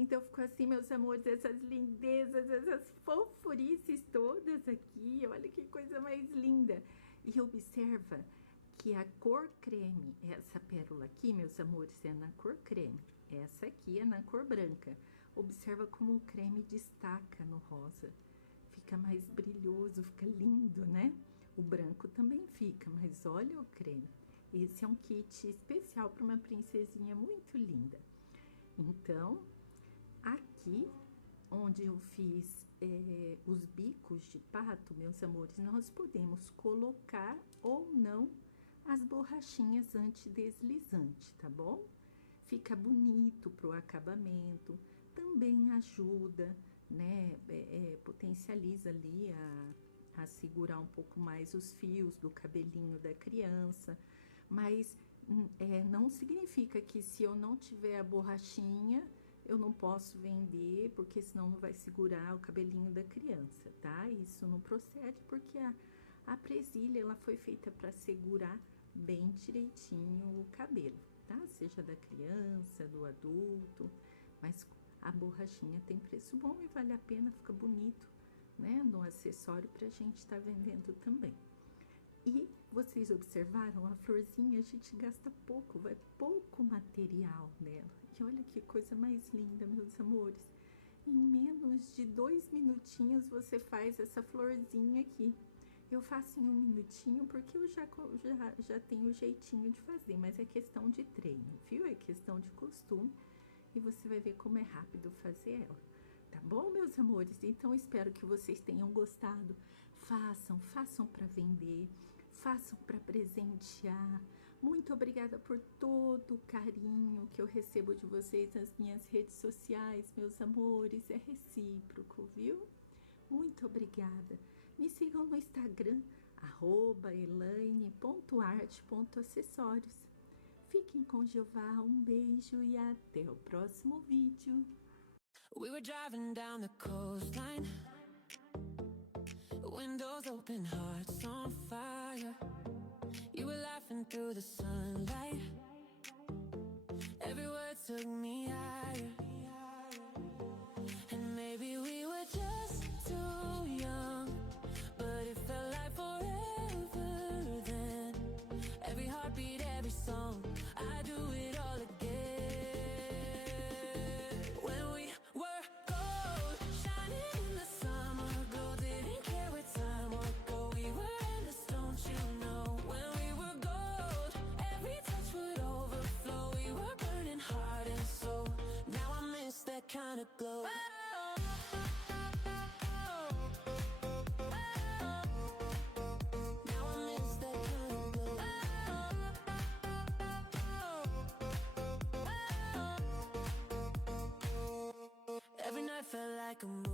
Então ficou assim, meus amores, essas lindezas, essas fofurices todas aqui. Olha que coisa mais linda. E observa que a cor creme, essa pérola aqui, meus amores, é na cor creme. Essa aqui é na cor branca. Observa como o creme destaca no rosa. Fica mais brilhoso, fica lindo, né? O branco também fica, mas olha o creme. Esse é um kit especial para uma princesinha muito linda. Então, aqui onde eu fiz os bicos de pato, meus amores, nós podemos colocar ou não as borrachinhas antideslizante, tá bom? Fica bonito pro acabamento, também ajuda, né? Potencializa ali a segurar um pouco mais os fios do cabelinho da criança, mas não significa que se eu não tiver a borrachinha, eu não posso vender, porque senão não vai segurar o cabelinho da criança, tá? Isso não procede, porque a presilha, ela foi feita para segurar bem direitinho o cabelo, tá? Seja da criança, do adulto, mas a borrachinha tem preço bom e vale a pena, fica bonito, né? No acessório pra gente tá vendendo também. E vocês observaram, a florzinha a gente gasta pouco, vai pouco material nela. E olha que coisa mais linda, meus amores. Em menos de 2 minutinhos você faz essa florzinha aqui. Eu faço em 1 minutinho porque eu já tenho o jeitinho de fazer, mas é questão de treino, viu? É questão de costume e você vai ver como é rápido fazer ela. Tá bom, meus amores? Então, espero que vocês tenham gostado. Façam para vender, façam para presentear. Muito obrigada por todo o carinho que eu recebo de vocês nas minhas redes sociais, meus amores. É recíproco, viu? Muito obrigada. Me sigam no Instagram, @elaine.arte.acessórios. Fiquem com Jeová, um beijo e até o próximo vídeo. We were driving down the coastline, windows open, hearts on fire. You were laughing through the sunlight, every word took me higher. And maybe we were just too young, but it felt like forever then. Every heartbeat, every song, I do it all again. Kind of glow. Now I miss that kind of glow. Every night felt like a movie.